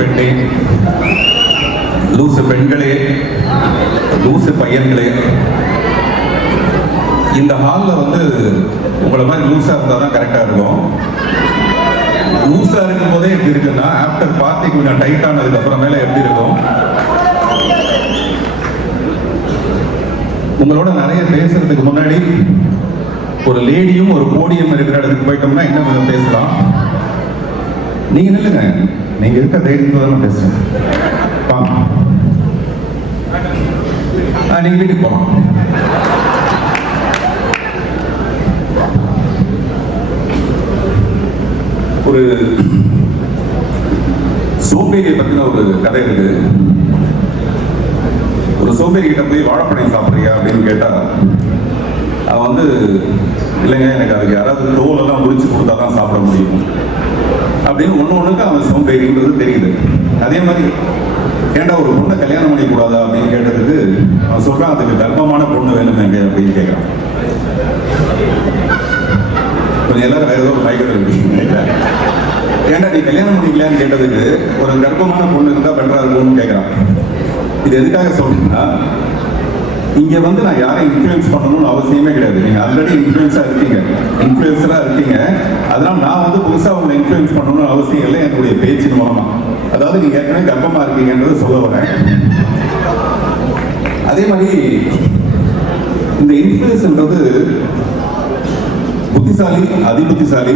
பெண்ணே. லூசு பெண்களே லூசு பையன்களே. இந்த ஹாலில் வந்து உங்களை மாதிரி லூஸாக இருந்தால் தான் கரெக்டாக இருக்கும். லூஸாக இருக்கும் போதே எப்படி இருக்குன்னா ஆஃப்டர் பார்ட்டி கொஞ்சம் டைட் ஆனதுக்கு அப்புறமேல எப்படி இருக்கும்? உங்களோட நிறைய பேசுறதுக்கு முன்னாடி ஒரு லேடியும் ஒரு போடியம் இருக்கிற இடத்துக்கு போயிட்டோம்னா என்ன கொஞ்சம் பேசலாம்? நீங்க நில்லுங்க. நீங்க இருக்க தைரியத்துல தான் நான் பேசுறேன். வாங்க. ஆ, நீங்க வீட்டுக்கு போலாம். ஒரு சோம்பேறியை பத்தின ஒரு கதை இருக்கு. ஒரு சோம்பேறி கிட்ட போய் வாழைப்பழம் சாப்பிட்றியா அப்படின்னு கேட்டா அவன் வந்து இல்லைங்க எனக்கு அதுக்கு யாராவது தோலெல்லாம் முடிச்சு கொடுத்தா தான் சாப்பிட முடியும். அப்படின்னு ஒன்று ஒன்றுக்கு அவன் சோம்பேறின்றது தெரியுது. அதே மாதிரி ஏன்டா ஒரு பொண்ணை கல்யாணம் பண்ணிக்கூடாதா அப்படின்னு கேட்டதுக்கு அவன் சொல்கிறான் அதுக்கு கர்ப்பமான பொண்ணு வேணுமேங்க அப்படின்னு கேட்குறான். கொஞ்சம் எல்லாரும் வேறு ஏதோ ஒரு பயங்கர ஏன்டா நீ கல்யாணம் பண்ணிக்கலையான்னு கேட்டதுக்கு ஒரு கர்ப்பமான பொண்ணு இருந்தால் பெட்டராக இருக்கும்னு கேட்குறான். இது எதுக்காக சொல்றீங்கன்னா இங்கே வந்து நான் யாரும் இன்ஃப்ளூயன்ஸ் பண்ணணும்னு அவசியமே கிடையாது. நீங்கள் ஆல்ரெடி இன்ஃப்ளூயன்ஸாக இருக்கீங்க. இன்ஃப்ளூயன்ஸராக இருக்கீங்க. அதனால் நான் வந்து புதுசாக உங்களை இன்ஃப்ளூயன்ஸ் பண்ணணும்னு அவசியம் இல்லை. என்னுடைய பேச்சின் மூலமாக அதாவது நீங்கள் ஏற்கனவே கர்ப்பமாக இருக்கீங்கன்றது சொல்ல வரேன். அதே மாதிரி இந்த இன்ஃப்ளூயன்ஸ்ன்றது புத்திசாலி அதிபுத்திசாலி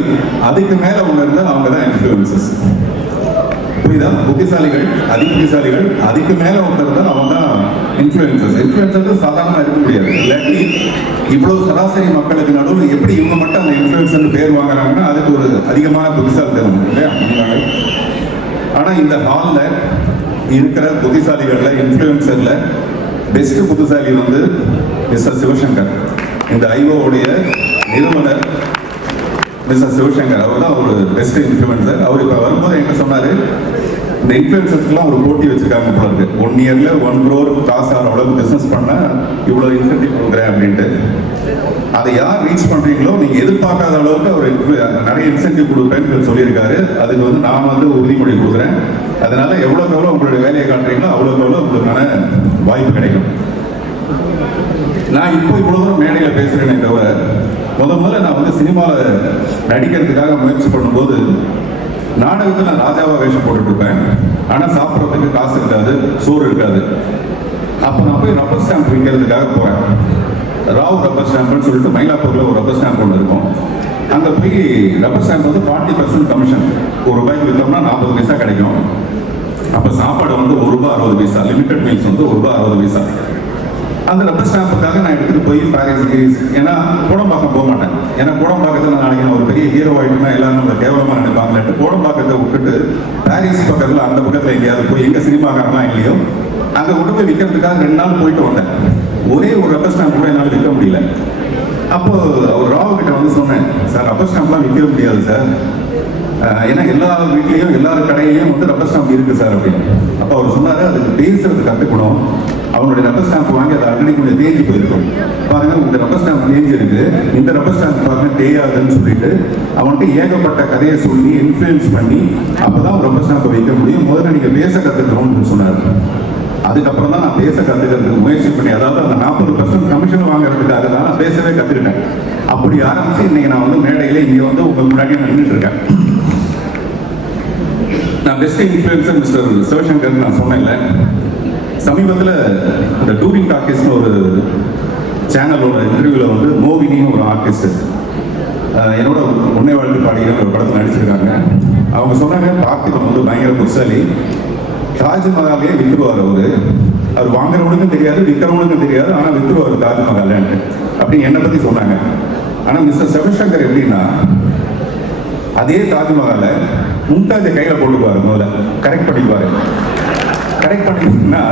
அதுக்கு மேலே ஒண்ணு இருந்தால் அவங்க தான் இன்ஃப்ளூயன்சஸ் புரியுதா புத்திசாலிகள் அதிபுத்திசாலிகள் அதுக்கு மேல ஒருத்தர் தான் அவங்க தான் இன்ஃபுளுசஸ் இன்ஃப்ளூயன்சஸ் சாதாரணமாக இருக்க முடியாது. இல்லாட்டி இவ்வளவு சராசரி மக்களுக்கு நடுவில் எப்படி இவங்க மட்டும் அந்த இன்ஃப்ளூயன்சர் பேர் வாங்குறாங்கன்னா அதுக்கு ஒரு அதிகமான புத்திசாலித்தனம் இல்லையா? ஆனா இந்த ஹாலில் இருக்கிற புத்திசாலிகள்ல இன்ஃப்ளூயன்சர்ல பெஸ்ட் புத்திசாலி வந்து மிஸ்டர் சிவசங்கர். இந்த ஐஓவுடைய நிறுவனர் மிஸ்டர் சிவசங்கர் அவர் தான் ஒரு பெஸ்ட் இன்ஃப்ளூயன்சர் அவர் இப்போ வரும்போது என்ன சொன்னார்? இந்த இன்ஃப்ளூயன்சர்ஸ்க்குலாம் ஒரு போட்டி வச்சுருக்காங்க போல இருக்கு. ஒன் இயரில் ஒன் க்ரோர் காசு ஆகிற அளவுக்கு பிஸ்னஸ் பண்ண இவ்வளோ இன்சென்டிவ் கொடுக்குறேன் அப்படின்ட்டு. அதை யார் ரீச் பண்ணுறீங்களோ நீங்க எதிர்பார்க்காத அளவுக்கு அவர் நிறைய இன்சென்டிவ் கொடுப்பேன்னு சொல்லியிருக்காரு. அதுக்கு வந்து நான் வந்து உறுதிமொழி கொடுக்குறேன். அதனால எவ்வளோக்கு எவ்வளோ உங்களுடைய வேலையை காட்டுறீங்களோ அவ்வளோக்கு எவ்வளோ உங்களுக்கான வாய்ப்பு கிடைக்கும். நான் இப்போ இவ்வளோ தூரம் மேடையில் பேசுகிறேனே தவிர முத முதல்ல நான் வந்து சினிமாவில் நடிக்கிறதுக்காக முயற்சி பண்ணும்போது நாடகத்தில் நான் ராஜாவாக வேஷம் போட்டுட்டு இருப்பேன் ஆனால் சாப்பிட்றதுக்கு காசு இருக்காது சோறு இருக்காது. அப்போ நான் போய் ரப்பர் ஸ்டாம்ப் விற்கிறதுக்காக போகிறேன் ராவ் ரப்பர் ஸ்டாம்ப்னு சொல்லிட்டு மயிலாப்பூரில் ஒரு ரப்பர் ஸ்டாம்ப் ஒன்று இருக்கும். அங்கே போய் ரப்பர் ஸ்டாம்ப் வந்து ஃபார்ட்டி பர்சன்ட் கமிஷன் ஒரு ரூபாய்க்கு விற்றோம்னா நாற்பது பைசா கிடைக்கும். அப்போ சாப்பாடு வந்து ஒரு ரூபாய் அறுபது பைசா லிமிடெட் மீல்ஸ் வந்து ஒரு ரூபாய் அறுபது பைசா. அந்த ரப்பர் ஸ்டாம்புக்காக நான் எடுத்துட்டு போய் பாரிஸ் கிரீஸ் ஏன்னா கோடம்பாக்கம் போக மாட்டேன். ஏன்னா கூடம்பாக்கத்தில் நாளைக்கு நான் ஒரு பெரிய ஹீரோ ஆயிட்டுனா எல்லாரும் நம்ம கேவலமாக நினைப்பாங்களேட்டு கோடம்பாக்கத்தை விட்டுட்டு பாரிஸ் பக்கத்தில் அந்த பக்கத்தில் எங்கேயாவது போய் எங்க சினிமாக்காரலாம் இல்லையோ அங்கே கொண்டு போய் விற்கிறதுக்காக ரெண்டு நாள் போயிட்டு வந்தேன். ஒரே ஒரு ரப்பர் ஸ்டாம்ப் கூட என்னால் விற்க முடியல. அப்போ அவர் ராவ் கிட்ட வந்து சொன்னேன் சார் ரப்பர் ஸ்டாம்ப்லாம் விற்க முடியாது சார். ஏன்னா எல்லா வீட்லேயும் எல்லா கடையிலையும் வந்து ரப்பர் ஸ்டாம்ப் இருக்குது சார் அப்படின்னு. அப்போ அவர் சொன்னார் அதுக்கு பேசுறது கற்றுக்கணும் அவனுடைய ரப்பர் ஸ்டாம்ப் வாங்கி அதை அடிக்கடி கொஞ்சம் தேஞ்சு போயிருக்கும். பாருங்க இந்த ரப்பர் ஸ்டாம்ப் தேஞ்சு இருக்கு இந்த ரப்பர் ஸ்டாம்ப் பாருங்க தேயாதுன்னு சொல்லிட்டு அவன்கிட்ட ஏகப்பட்ட கதையை சொல்லி இன்ஃப்ளூயன்ஸ் பண்ணி அப்பதான் ரப்பர் ஸ்டாம்பை வைக்க முடியும். முதல்ல நீங்கள் பேச கற்றுக்கணும்னு சொன்னார். அதுக்கப்புறம் தான் நான் பேச கற்றுக்கிறதுக்கு முயற்சி பண்ணி அதாவது அந்த நாற்பது பர்சன்ட் கமிஷன் வாங்குறதுக்காக தான் நான் பேசவே கற்றுக்கிட்டேன் அப்படி ஆரம்பித்து இன்னைக்கு நான் வந்து மேடையில் இங்கே வந்து உங்கள் முன்னாடி நின்றுட்டு இருக்கேன். நான் பெஸ்ட் இன்ஃப்ளூயன்ஸர் மிஸ்டர் சிவசங்கர் நான் சொன்னேன்ல. சமீபத்தில் இந்த டூரிங் டாக்கிஸ்ட்னு ஒரு சேனலோட இன்டர்வியூவில் வந்து மோகினின்னு ஒரு ஆர்டிஸ்ட் என்னோட உன்னை வாழ்த்து பாடிக்கிற ஒரு படத்தில் நடிச்சிருக்காங்க. அவங்க சொன்னாங்க பார்த்திபன் வந்து பயங்கர புத்தாலி தாஜ்மஹாலே விற்றுருவார் அவர். அவர் வாங்குறவனுக்கும் தெரியாது விற்கிறவனுக்கும் தெரியாது ஆனால் விற்றுருவார் தாஜ்மஹால்ன்ட்டு. அப்படின்னு என்னை பற்றி சொன்னாங்க. ஆனால் மிஸ்டர் சிவசங்கர் எப்படின்னா அதே தாஜ்மஹாலை மும்தாஜை கையில போட்டுக்குவாரு முதல்ல. கரெக்ட் பண்ணிக்குவாரு. கரெக்ட் பண்ணிக்கிட்டீங்கன்னா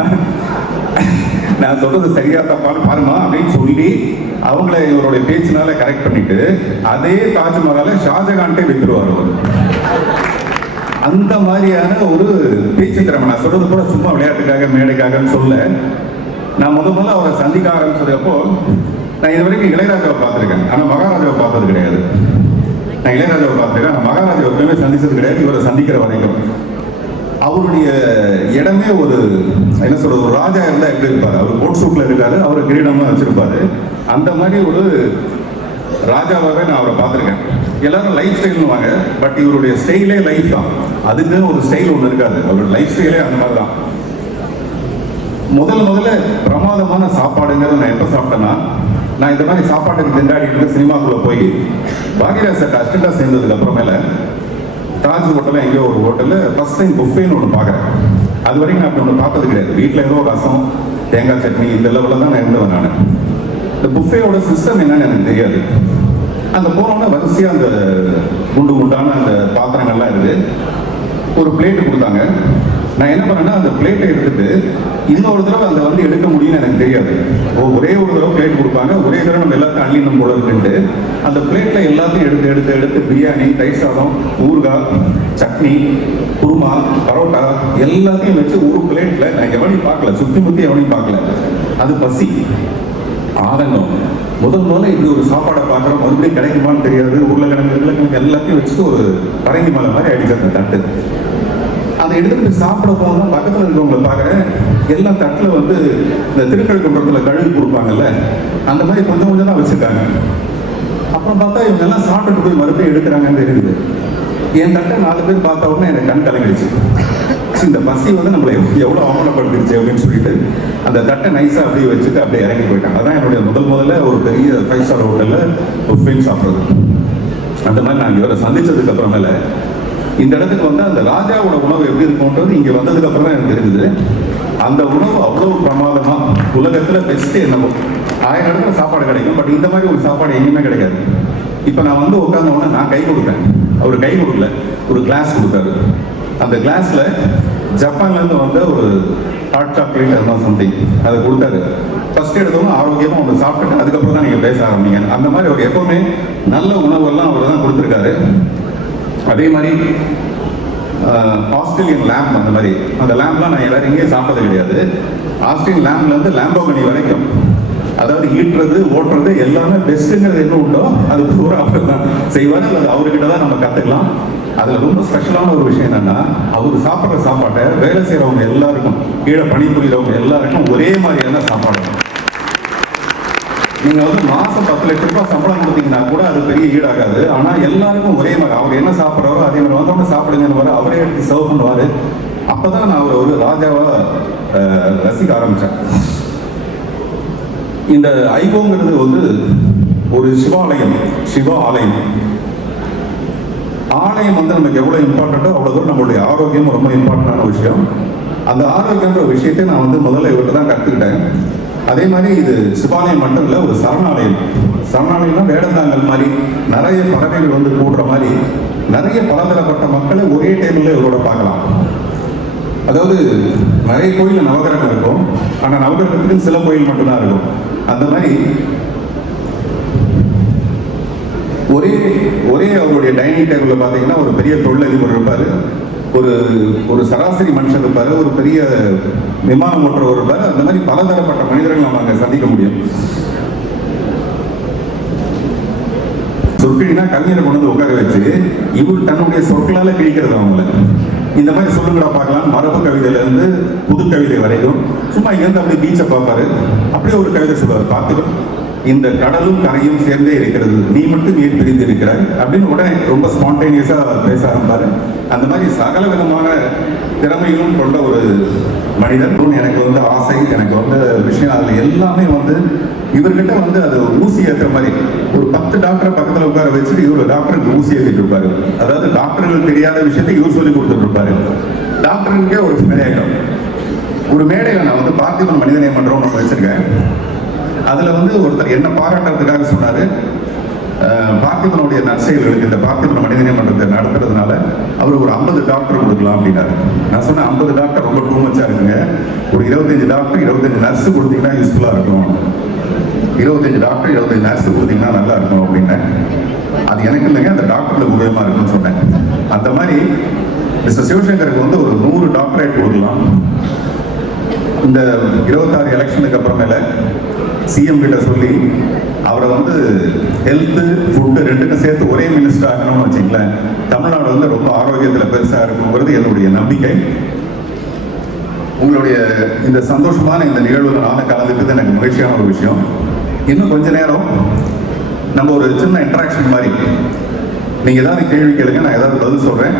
நான் சொல்றது சரியா தப்பான்னு பாருமா அப்படின்னு சொல்லி அவங்கள இவருடைய பேச்சினால கரெக்ட் பண்ணிட்டு அதே தாஜ்மஹாலை ஷாஜகான்ட்டே வித்துருவார் அவர். அந்த மாதிரியான ஒரு பேச்சு திறமை. நான் சொல்றது கூட சும்மா விளையாட்டுக்காக மேடைக்காகன்னு சொல்ல. நான் முத முதல்ல அவரை சந்திக்க ஆரம்பிச்சதப்போ நான் இது வரைக்கும் இளையராஜாவை பார்த்துருக்கேன். ஆனால் மகாராஜாவை பார்த்தது கிடையாது. நான் இளையராஜாவை பார்த்துக்கிறேன் ஆனால் மகாராஜாவை எப்பவுமே சந்திச்சது கிடையாது. இவரை சந்திக்கிற வரைக்கும். அவருடைய இடமே ஒரு என்ன சொல்றது ஒரு ராஜா இருந்தால் எப்படி இருப்பார்? அவர் கோட் சூட்ல இருக்காரு. அவர் கிரீடம்லாம் வச்சிருப்பாரு. அந்த மாதிரி ஒரு ராஜாவாகவே நான் அவரை பார்த்துருக்கேன். எல்லாரும் லைஃப் ஸ்டைல்னுவாங்க பட் இவருடைய ஸ்டைலே லைஃப் தான். அதுக்குன்னு ஒரு ஸ்டைல் ஒன்று இருக்காது. அவருடைய லைஃப் ஸ்டைலே அந்த மாதிரி தான். முதல் முதல்ல பிரமாதமான சாப்பாடுங்கிறது நான் எப்போ சாப்பிட்டேன்னா நான் இந்த மாதிரி சாப்பாட்டுக்கு திண்டாடிட்டு சினிமாக்குள்ள போய் பாக்யராஜ் சார் அசிஸ்டண்டாக சேர்ந்ததுக்கு அப்புறமேல தாஜ் ஹோட்டலில் எங்கேயோ ஒரு ஹோட்டலில் ஃபர்ஸ்ட் டைம் புஃபேன்னு ஒன்று பார்க்குறேன். அது வரைக்கும் நான் அப்படி ஒன்று பார்த்தது கிடையாது. வீட்டில் ஏதோ ரசம் தேங்காய் சட்னி இந்த லெவலில் தான் நான் இருந்தவன் நான். இந்த புஃபேயோட சிஸ்டம் என்னன்னு எனக்கு தெரியாது. அந்த போனோடனே வரிசையாக அந்த குண்டு குண்டான அந்த பாத்திரங்கள்லாம் இருக்குது ஒரு பிளேட்டு கொடுத்தாங்க. நான் என்ன பண்ணேன்னா அந்த பிளேட்டை எடுத்துட்டு இன்னொரு தடவை அந்த வந்து எடுக்க முடியும்னு எனக்கு தெரியாது. ஓ ஒரே ஒரு தடவை பிளேட் கொடுப்பாங்க. ஒரே தடவை நம்ம எல்லாத்தையும் அள்ளினும் போல இருக்குன்ட்டு அந்த பிளேட்டில் எல்லாத்தையும் எடுத்து எடுத்து எடுத்து பிரியாணி தயிர் சாதம் ஊறுகாய் சட்னி குருமா பரோட்டா எல்லாத்தையும் வச்சு ஒரு பிளேட்டில் நான் எவனையும் பார்க்கல. சுற்றி முற்றி எவனையும் பார்க்கல. அது பசி. ஆதங்கம். முதல் முதல்ல இப்படி ஒரு சாப்பாடை பார்க்குறோம். மறுபடியும் கிடைக்குமான்னு தெரியாது. உருளைக்கிழங்கு உருளைக்கிழங்கு எல்லாத்தையும் வச்சுட்டு ஒரு பரங்கி மலை மாதிரி அடிக்கிறது அந்த தட்டு. அதை எடுத்துக்கிட்டு சாப்பிட போனோம் பக்கத்தில் இருக்கவங்களை பார்க்குறேன். எல்லா தட்டில் வந்து இந்த திருக்கழுக்குன்றத்தில் கழுகு கொடுப்பாங்கல்ல அந்த மாதிரி கொஞ்சம் கொஞ்சம் தான் வச்சுருக்காங்க. அப்புறம் பார்த்தா இவங்க எல்லாம் சாப்பிட்டுட்டு போய் மறுபடியும் எடுக்கிறாங்கன்னு தெரியுது. என் தட்டை நாலு பேர் பார்த்த உடனே எனக்கு கண் கலங்கிடுச்சு. இந்த பசி வந்து நம்மளை எவ்வளோ அவமானப்படுத்திடுச்சு அப்படின்னு சொல்லிட்டு அந்த தட்டை நைஸாக அப்படியே வச்சுட்டு அப்படியே இறங்கி போயிட்டாங்க. அதான் என்னுடைய முதல் முதல்ல ஒரு பெரிய ஃபைவ் ஸ்டார் ஹோட்டலில் ஒரு ஃபீல் சாப்பிட்றது. அந்த மாதிரி நான் இவரை சந்தித்ததுக்கு அப்புறமேல இந்த இடத்துக்கு வந்து அந்த ராஜாவோட உணவு எப்படி இருக்கும்ன்றது இங்க வந்ததுக்கு அப்புறம் தான் எனக்கு தெரிஞ்சது. அந்த உணவு அவ்வளவு பிரமாதமா உலகத்துல பெஸ்ட் என்னவோ. ஆயிரம் இடத்துல சாப்பாடு கிடைக்கும். பட் இந்த மாதிரி ஒரு சாப்பாடு எங்கேயுமே கிடைக்காது. இப்போ நான் வந்து உட்கார்ந்த உடனே நான் கை கொடுத்தேன் அவர் கை கொடுக்கல. ஒரு கிளாஸ் கொடுத்தாரு. அந்த கிளாஸ்ல ஜப்பான்ல இருந்து வந்த ஒரு ஹாட் சாக்லேட் அது மாதிரி சம்திங் அதை கொடுத்தாரு. ஃபர்ஸ்ட் எடுத்தவங்க ஆரோக்கியமா ஒன்று சாப்பிட்டுட்டு அதுக்கப்புறம் தான் நீங்க பேச ஆரம்பிங்க. அந்த மாதிரி அவர் எப்பவுமே நல்ல உணவெல்லாம் அவர் தான் கொடுத்துருக்காரு. அதே மாதிரி ஆஸ்திரேலியன் லேம்ப் அந்த மாதிரி. அந்த லேம்ப்லாம் நான் எல்லாரும் எங்கேயும் சாப்பிட்டது கிடையாது. ஆஸ்திரேலியன் லேம்ப்லேருந்து லேம்போகனி வரைக்கும். அதாவது ஈட்டுறது ஓட்டுறது எல்லாமே பெஸ்ட்டுங்கிறது என்ன உண்டோ அது பூரா அவர் தான் செய்வார் அல்லது அவர்கிட்ட தான் நம்ம கற்றுக்கலாம் அதில் ரொம்ப ஸ்பெஷலான ஒரு விஷயம் என்னென்னா அவர் சாப்பிட்ற சாப்பாட்டை வேலை செய்கிறவங்க எல்லாருக்கும் கீழே பணிபுரிகிறவங்க எல்லாருக்கும் ஒரே மாதிரியான சாப்பாடு. நீங்கள் வந்து மாதம் பத்து லட்ச ரூபாய் சம்பளம் கொடுத்தீங்கன்னா கூட அது பெரிய ஈடாகாது. ஆனால் எல்லாருக்கும் ஒரே மாதிரி. அவர் என்ன சாப்பிட்றாரோ அதே மாதிரி வந்தவங்க சாப்பிடுங்கன்னு அவரே எடுத்து சர்வ் பண்ணுவார். அப்போ தான் நான் அவர் ஒரு ராஜாவாக ரசிக்க ஆரம்பிச்சேன். இந்த ஐகோங்கிறது வந்து ஒரு சிவாலயம் சிவ ஆலயம். ஆலயம் வந்து நமக்கு எவ்வளோ இம்பார்ட்டண்ட்டோ அவ்வளோ தூரம் நம்மளுடைய ஆரோக்கியம் ரொம்ப இம்பார்ட்டண்டான விஷயம். அந்த ஆரோக்கியன்ற விஷயத்தை நான் வந்து முதல்ல இவர்கிட்ட தான் கற்றுக்கிட்டேன் அதே மாதிரி இது சிவாலயம் மட்டும் இல்லை ஒரு சரணாலயம். சரணாலயம்னா வேடந்தாங்கல் மாதிரி நிறைய பறவைகள் வந்து கூடுற மாதிரி நிறைய பலதரப்பட்ட மக்களை ஒரே டைமில் இவரோட பார்க்கலாம். அதாவது நிறைய கோயில் நவகிரகம் இருக்கும். ஆனால் நவகிரகத்துக்கு சில கோயில் மட்டும்தான் இருக்கும். அந்த மாதிரி ஒரே ஒரே அவருடைய டைனிங் டேபிளில் பார்த்தீங்கன்னா ஒரு பெரிய தொழிலதிபர் இருப்பார். ஒரு ஒரு சராசரி மனுஷன் இருப்பாரு ஒரு பெரிய விமானம் ஓட்டுறவர் இருப்பார். அந்த மாதிரி பலதரப்பட்ட மனிதர்கள் நம்ம அங்க சந்திக்க முடியும். சொற்கிழினா கவிஞரை கொண்டு வந்து உட்கார வச்சு இவர் தன்னுடைய சொற்களால கிழிக்கிறது அவங்கள. இந்த மாதிரி சொல்லுங்களா பார்க்கலாம். மரபு கவிதையில இருந்து புது கவிதை வரைக்கும். சும்மா இங்கிருந்து அப்படியே பீச்சை பார்ப்பாரு. அப்படியே ஒரு கவிதை சொல்லுவார். பார்த்துக்கோ. இந்த கடலும் கரையும் சேர்ந்தே இருக்கிறது. நீ மட்டும் நீர் பிரிந்து இருக்கிறாய் அப்படின்னு உடனே ரொம்ப ஸ்பான்டேனியஸாக பேச ஆரம்பிப்பாரு. அந்த மாதிரி சகல விதமான திறமையும் கொண்ட ஒரு மனிதன். எனக்கு வந்து ஆசை எனக்கு வந்து விஷயம் அதில் எல்லாமே வந்து இவர்கிட்ட வந்து அது ஊசி ஏற்றுற மாதிரி. ஒரு பத்து டாக்டரை பக்கத்தில் உட்கார வச்சுட்டு இவர் டாக்டருக்கு ஊசி ஏற்றிட்டு இருப்பாரு. அதாவது டாக்டர்களுக்கு தெரியாத விஷயத்தை இவர் சொல்லி கொடுத்துட்டு இருப்பாரு. டாக்டருக்கே ஒரு விளையாட்டம் ஒரு மேடையில நான் வந்து பார்த்திபன் மனிதநேயம் பண்ணுறோம்னு ஒன்று வச்சிருக்கேன். அதுல வந்து ஒருத்தர் என்ன பாராட்டுறதுக்காக சொன்னாரு. பார்த்திபனுடைய நற்செயல்களுக்கு இந்த பார்த்திபன் மனித மன்றத்தை நடத்துறதுனால அவர் ஒரு ஐம்பது டாக்டர் கொடுக்கலாம் அப்படின்னாரு. நான் சொன்னேன் ஐம்பது டாக்டர் ரொம்ப டூமச்சா இருக்குங்க. ஒரு இருபத்தஞ்சு டாக்டர் இருபத்தஞ்சு நர்ஸ் கொடுத்தீங்கன்னா யூஸ்ஃபுல்லாக இருக்கும். இருபத்தஞ்சு டாக்டர் இருபத்தஞ்சு நர்ஸ் கொடுத்தீங்கன்னா நல்லா இருக்கும் அப்படின்னேன் அது எனக்கு இல்லைங்க அந்த டாக்டர்ல உபயோகமாக இருக்கும்னு சொன்னேன். அந்த மாதிரி மிஸ்டர் சிவசங்கருக்கு வந்து ஒரு நூறு டாக்டரேட் கொடுக்கலாம். இந்த இருபத்தாறு எலெக்ஷனுக்கு அப்புறமேல சிஎம் கிட்ட சொல்லி அவரை வந்து ஹெல்த்து ஃபுட்டு ரெண்டுக்கும் சேர்த்து ஒரே மினிஸ்டர் ஆகணும்னு வச்சுங்களேன். தமிழ்நாடு வந்து ரொம்ப ஆரோக்கியத்தில் பெருசாக இருக்குங்கிறது என்னுடைய நம்பிக்கை. உங்களுடைய இந்த சந்தோஷமான இந்த நிகழ்வுல நானும் கலந்துக்கிறது எனக்கு மகிழ்ச்சியான ஒரு விஷயம். இன்னும் கொஞ்ச நேரம் நம்ம ஒரு சின்ன இன்ட்ராக்ஷன் மாதிரி. நீங்கள் ஏதாவது கேள்வி கேளுங்க நான் ஏதாவது பதில் சொல்கிறேன்